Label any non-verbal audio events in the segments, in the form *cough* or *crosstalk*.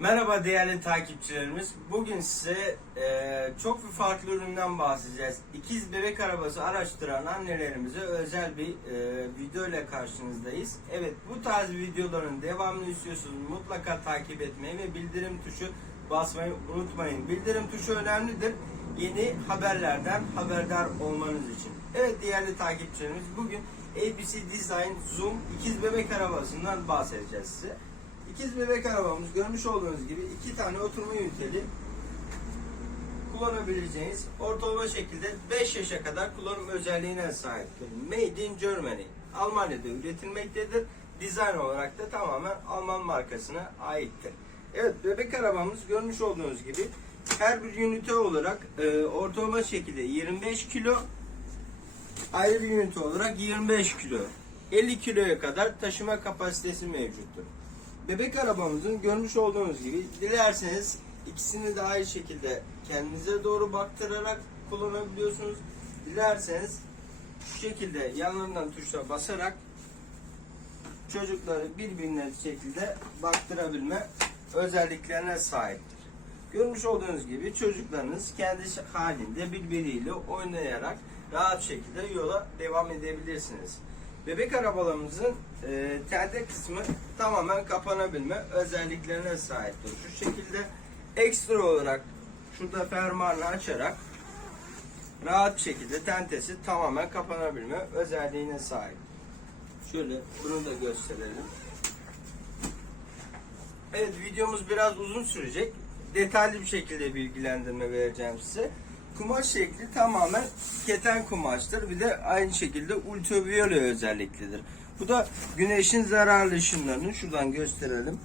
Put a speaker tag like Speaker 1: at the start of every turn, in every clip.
Speaker 1: Merhaba değerli takipçilerimiz. Bugün size e, çok bir farklı üründen bahsedeceğiz. İkiz bebek arabası araştıran annelerimize özel bir e, video ile karşınızdayız. Evet bu tarz videoların devamını istiyorsanız mutlaka takip etmeyi ve bildirim tuşu basmayı unutmayın. Bildirim tuşu önemlidir. Yeni haberlerden haberdar olmanız için. Evet değerli takipçilerimiz bugün ABC Design Zoom ikiz bebek arabasından bahsedeceğiz size. İkiz bebek arabamız görmüş olduğunuz gibi iki tane oturma üniteli kullanabileceğiniz ortalama şekilde 5 yaşa kadar kullanım özelliğine sahiptir. Made in Germany. Almanya'da üretilmektedir. Dizayn olarak da tamamen Alman markasına aittir. Evet bebek arabamız görmüş olduğunuz gibi her bir ünite olarak e, ortalama şekilde 25 kilo ayrı bir ünite olarak 25 kilo 50 kiloya kadar taşıma kapasitesi mevcuttur. Bebek arabamızın görmüş olduğunuz gibi dilerseniz ikisini de aynı şekilde kendinize doğru baktırarak kullanabiliyorsunuz. Dilerseniz şu şekilde yanlarından tuşa basarak çocukları birbirine şekilde baktırabilme özelliklerine sahiptir. Görmüş olduğunuz gibi çocuklarınız kendi halinde birbiriyle oynayarak rahat şekilde yola devam edebilirsiniz. Bebek arabalarımızın e, telde kısmı tamamen kapanabilme özelliklerine sahiptir. Şu şekilde ekstra olarak şurada fermuarını açarak rahat şekilde tentesi tamamen kapanabilme özelliğine sahip. Şöyle bunu da gösterelim. Evet videomuz biraz uzun sürecek. Detaylı bir şekilde bilgilendirme vereceğim size. Kumaş şekli tamamen keten kumaştır. Bir de aynı şekilde ultraviyole özelliklidir. Bu da güneşin zararlı ışınlarını şuradan gösterelim.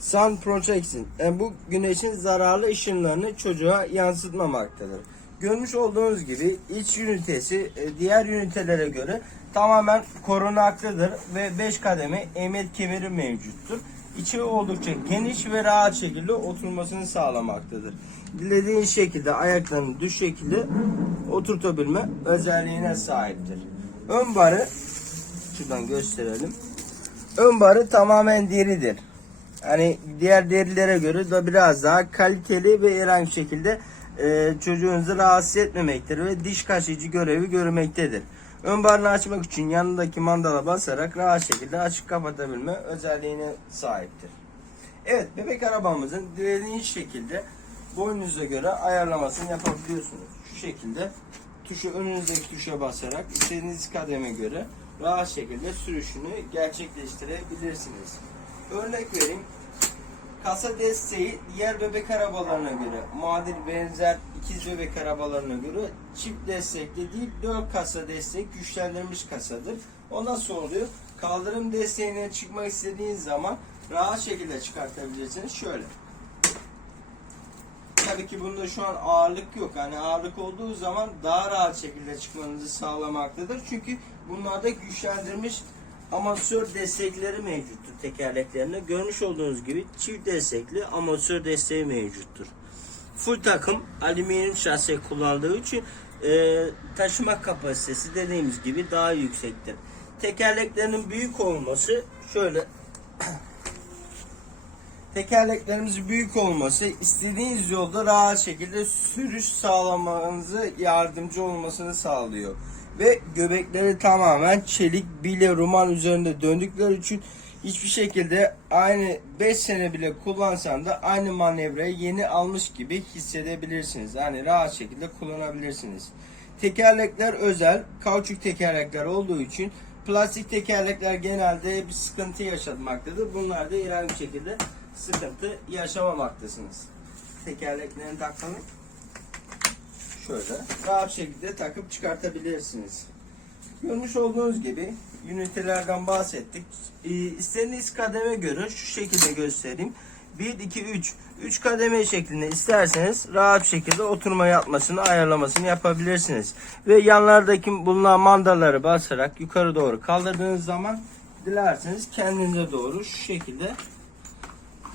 Speaker 1: Sun Protection. Yani bu güneşin zararlı ışınlarını çocuğa yansıtmamaktadır. Görmüş olduğunuz gibi iç ünitesi e, diğer ünitelere göre tamamen korunaklıdır ve 5 kademe emniyet kemeri mevcuttur. İçi oldukça geniş ve rahat şekilde oturmasını sağlamaktadır. Dilediğin şekilde ayaklarını düz şekilde oturtabilme özelliğine sahiptir. Ön barı şuradan gösterelim. Ön barı tamamen deridir. Hani diğer derilere göre de biraz daha kaliteli ve herhangi şekilde e, çocuğunuzu rahatsız etmemektir ve diş kaşıyıcı görevi görmektedir. Ön barını açmak için yanındaki mandala basarak rahat şekilde açıp kapatabilme özelliğine sahiptir. Evet bebek arabamızın dilediğiniz şekilde boyunuza göre ayarlamasını yapabiliyorsunuz. Şu şekilde tuşu önünüzdeki tuşa basarak istediğiniz kademe göre rahat şekilde sürüşünü gerçekleştirebilirsiniz. Örnek vereyim. Kasa desteği diğer bebek arabalarına göre, muadil benzer ikiz bebek arabalarına göre çift destekli değil, dört kasa destek güçlendirilmiş kasadır. O nasıl oluyor? Kaldırım desteğine çıkmak istediğiniz zaman rahat şekilde çıkartabilirsiniz. Şöyle. Tabii ki bunda şu an ağırlık yok. Yani ağırlık olduğu zaman daha rahat şekilde çıkmanızı sağlamaktadır. Çünkü bunlarda güçlendirilmiş amatör destekleri mevcuttur tekerleklerinde. Görmüş olduğunuz gibi çift destekli amatör desteği mevcuttur. Full takım alüminyum şase kullandığı için e, taşıma kapasitesi dediğimiz gibi daha yüksektir. Tekerleklerinin büyük olması şöyle *clears throat* tekerleklerimiz büyük olması istediğiniz yolda rahat şekilde sürüş sağlamanızı yardımcı olmasını sağlıyor. Ve göbekleri tamamen çelik bile ruman üzerinde döndükleri için hiçbir şekilde aynı 5 sene bile kullansan da aynı manevrayı yeni almış gibi hissedebilirsiniz. Yani rahat şekilde kullanabilirsiniz. Tekerlekler özel, kauçuk tekerlekler olduğu için plastik tekerlekler genelde bir sıkıntı yaşatmaktadır. Bunlar da herhangi bir şekilde sıkıntı yaşamamaktasınız. Tekerleklerini takalım. Şöyle rahat şekilde takıp çıkartabilirsiniz. Görmüş olduğunuz gibi ünitelerden bahsettik. Ee, istediğiniz kademe göre şu şekilde göstereyim. 1, 2, 3. 3 kademe şeklinde isterseniz rahat şekilde oturma yapmasını, ayarlamasını yapabilirsiniz. Ve yanlardaki bulunan mandaları basarak yukarı doğru kaldırdığınız zaman dilerseniz kendinize doğru şu şekilde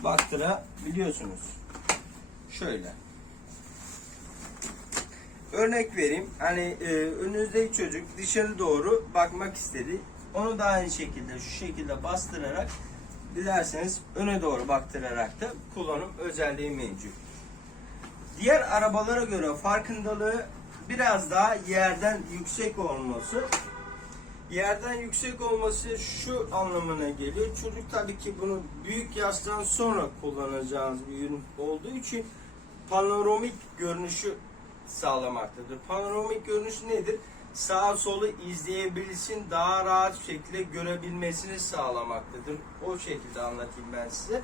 Speaker 1: baktırabiliyorsunuz. Şöyle. Örnek vereyim. Hani e, önünüzdeki çocuk dışarı doğru bakmak istedi. Onu da aynı şekilde şu şekilde bastırarak dilerseniz öne doğru baktırarak da kullanım özelliği mevcut. Diğer arabalara göre farkındalığı biraz daha yerden yüksek olması. Yerden yüksek olması şu anlamına geliyor. Çocuk tabii ki bunu büyük yaştan sonra kullanacağınız bir ürün olduğu için panoramik görünüşü sağlamaktadır. Panoramik görünüş nedir? Sağa solu izleyebilsin, daha rahat şekilde görebilmesini sağlamaktadır. O şekilde anlatayım ben size.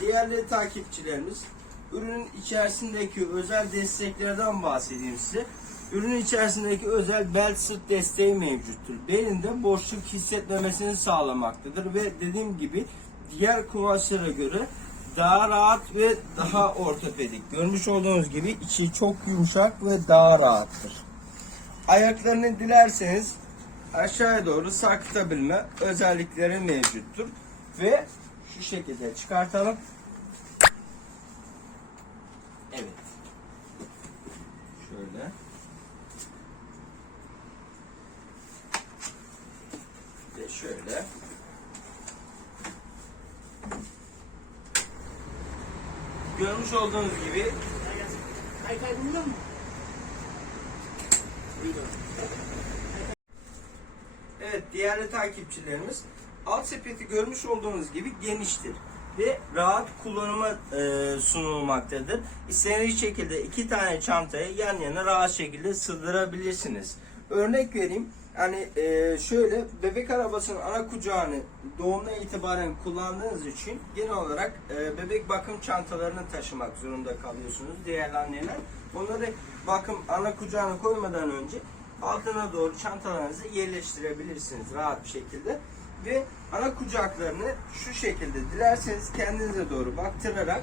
Speaker 1: Diğerli takipçilerimiz ürünün içerisindeki özel desteklerden bahsedeyim size. Ürünün içerisindeki özel bel sırt desteği mevcuttur. Belinde boşluk hissetmemesini sağlamaktadır ve dediğim gibi diğer kumaşlara göre daha rahat ve daha ortopedik. Görmüş olduğunuz gibi içi çok yumuşak ve daha rahattır. Ayaklarını dilerseniz aşağıya doğru sarkıtabilme özellikleri mevcuttur. Ve şu şekilde çıkartalım. Evet. Şöyle. Ve şöyle. Görmüş olduğunuz gibi? Evet değerli takipçilerimiz alt sepeti görmüş olduğunuz gibi geniştir ve rahat kullanıma e, sunulmaktadır. İstediğiniz şekilde iki tane çantayı yan yana rahat şekilde sığdırabilirsiniz. Örnek vereyim. Hani e, şöyle bebek arabasının ana kucağını doğumdan itibaren kullandığınız için genel olarak e, bebek bakım çantalarını taşımak zorunda kalıyorsunuz değerli anneler. Onları bakım ana kucağına koymadan önce altına doğru çantalarınızı yerleştirebilirsiniz rahat bir şekilde. Ve ana kucaklarını şu şekilde dilerseniz kendinize doğru baktırarak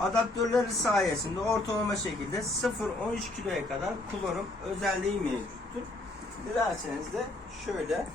Speaker 1: adaptörleri sayesinde ortalama şekilde 0-13 kiloya kadar kullanım özelliği mevcuttur. Dilerseniz de şöyle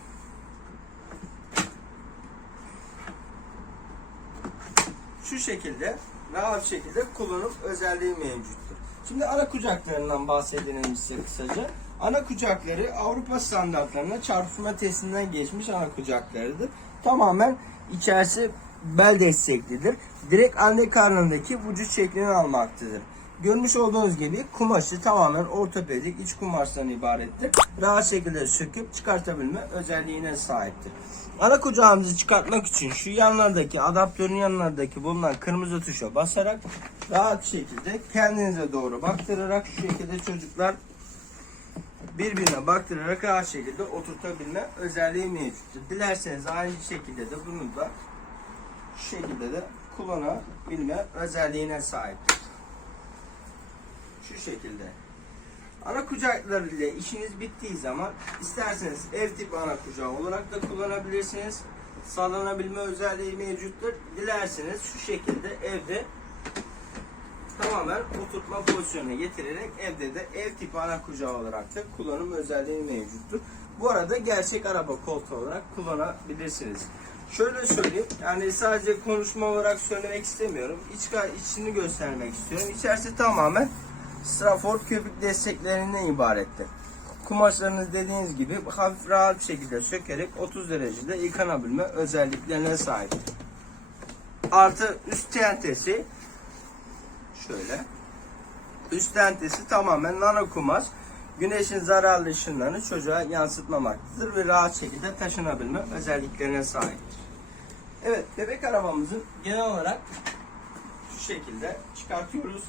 Speaker 1: şu şekilde rahat şekilde kullanım özelliği mevcuttur. Şimdi ana kucaklarından bahsedelim size kısaca. Ana kucakları Avrupa standartlarına çarpışma testinden geçmiş ana kucaklarıdır. Tamamen içerisi bel desteklidir. Direkt anne karnındaki vücut şeklini almaktadır. Görmüş olduğunuz gibi kumaşı tamamen ortopedik iç kumaştan ibarettir. Rahat şekilde söküp çıkartabilme özelliğine sahiptir. Ana kucağımızı çıkartmak için şu yanlardaki adaptörün yanlardaki bulunan kırmızı tuşa basarak rahat şekilde kendinize doğru baktırarak şu şekilde çocuklar birbirine baktırarak rahat şekilde oturtabilme özelliği mevcuttur. Dilerseniz aynı şekilde de bunu da şekilde de kullanabilme özelliğine sahiptir. Şu şekilde. Ana kucaklar ile işiniz bittiği zaman isterseniz ev tipi ana kucağı olarak da kullanabilirsiniz. Sallanabilme özelliği mevcuttur. Dilerseniz şu şekilde evde tamamen oturtma pozisyonuna getirerek evde de ev tipi ana kucağı olarak da kullanım özelliği mevcuttur. Bu arada gerçek araba koltuğu olarak kullanabilirsiniz. Şöyle söyleyeyim, yani sadece konuşma olarak söylemek istemiyorum. İç, içini göstermek istiyorum. İçerisi tamamen Strafor köpük desteklerinden ibarettir. Kumaşlarınız dediğiniz gibi hafif rahat şekilde sökerek 30 derecede yıkanabilme özelliklerine sahiptir. Artı üst tentesi şöyle. Üst tentesi tamamen nano kumaş. Güneşin zararlı ışınlarını çocuğa yansıtmamaktadır ve rahat şekilde taşınabilme özelliklerine sahiptir. Evet, bebek arabamızın genel olarak şu şekilde çıkartıyoruz.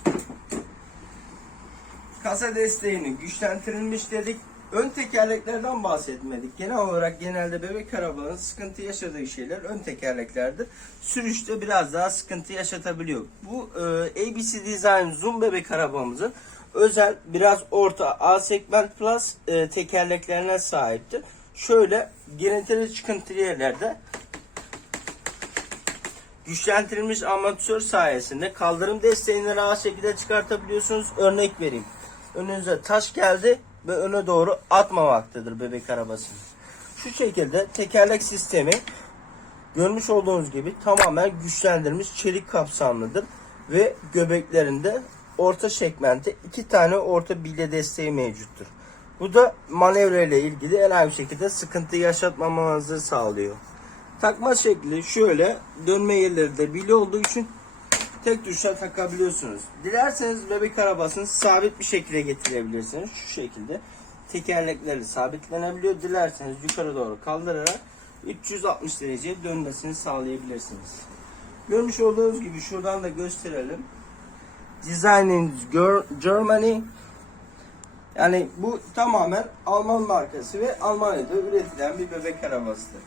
Speaker 1: Kasa desteğini güçlendirilmiş dedik. Ön tekerleklerden bahsetmedik. Genel olarak genelde bebek arabaların sıkıntı yaşadığı şeyler ön tekerleklerdir. Sürüşte biraz daha sıkıntı yaşatabiliyor. Bu e, ABC Design Zoom bebek arabamızın özel biraz orta A segment plus e, tekerleklerine sahiptir. Şöyle girintili çıkıntılı yerlerde güçlendirilmiş amortisör sayesinde kaldırım desteğini rahat şekilde çıkartabiliyorsunuz. Örnek vereyim. Önünüze taş geldi ve öne doğru atmamaktadır bebek arabasını. Şu şekilde tekerlek sistemi görmüş olduğunuz gibi tamamen güçlendirilmiş çelik kapsamlıdır ve göbeklerinde orta segmente iki tane orta bilye desteği mevcuttur. Bu da manevra ile ilgili herhangi bir şekilde sıkıntı yaşatmamanızı sağlıyor. Takma şekli şöyle dönme yerleri de bili olduğu için tek tuşla takabiliyorsunuz. Dilerseniz bebek arabasını sabit bir şekilde getirebilirsiniz. Şu şekilde tekerlekleri sabitlenebiliyor. Dilerseniz yukarı doğru kaldırarak 360 dereceye dönmesini sağlayabilirsiniz. Görmüş olduğunuz gibi şuradan da gösterelim. Design in Ger- Germany yani bu tamamen Alman markası ve Almanya'da üretilen bir bebek arabasıdır.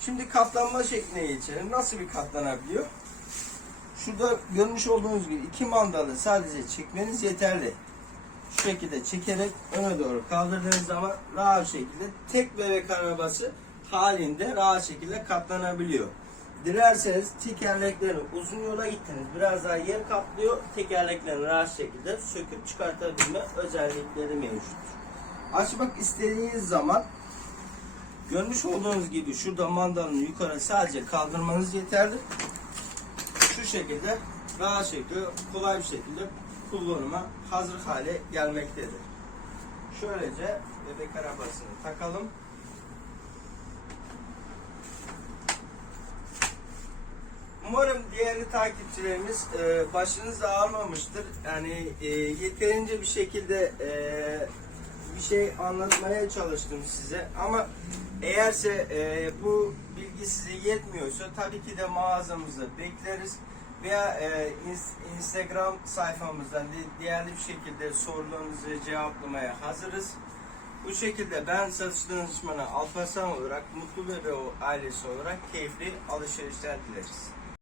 Speaker 1: Şimdi katlanma şekline geçelim. Nasıl bir katlanabiliyor? Şurada görmüş olduğunuz gibi iki mandalı sadece çekmeniz yeterli. Şu şekilde çekerek öne doğru kaldırdığınız zaman rahat şekilde tek bebek arabası halinde rahat şekilde katlanabiliyor. Dilerseniz tekerleklerini uzun yola gittiniz. Biraz daha yer kaplıyor. Tekerleklerini rahat şekilde söküp çıkartabilme özellikleri mevcuttur. Açmak istediğiniz zaman görmüş olduğunuz gibi şurada mandalını yukarı sadece kaldırmanız yeterli. Şu şekilde rahat şekilde kolay bir şekilde kullanıma hazır hale gelmektedir. Şöylece bebek arabasını takalım. Umarım diğerli takipçilerimiz e, başınız ağrımamıştır. Yani e, yeterince bir şekilde e, bir şey anlatmaya çalıştım size. Ama eğerse e, bu bilgi size yetmiyorsa tabii ki de mağazamızda bekleriz. Veya e, ins- Instagram sayfamızdan diğerli bir şekilde sorularınızı cevaplamaya hazırız. Bu şekilde ben satış danışmanı Alparslan olarak Mutlu Bebe ailesi olarak keyifli alışverişler dileriz.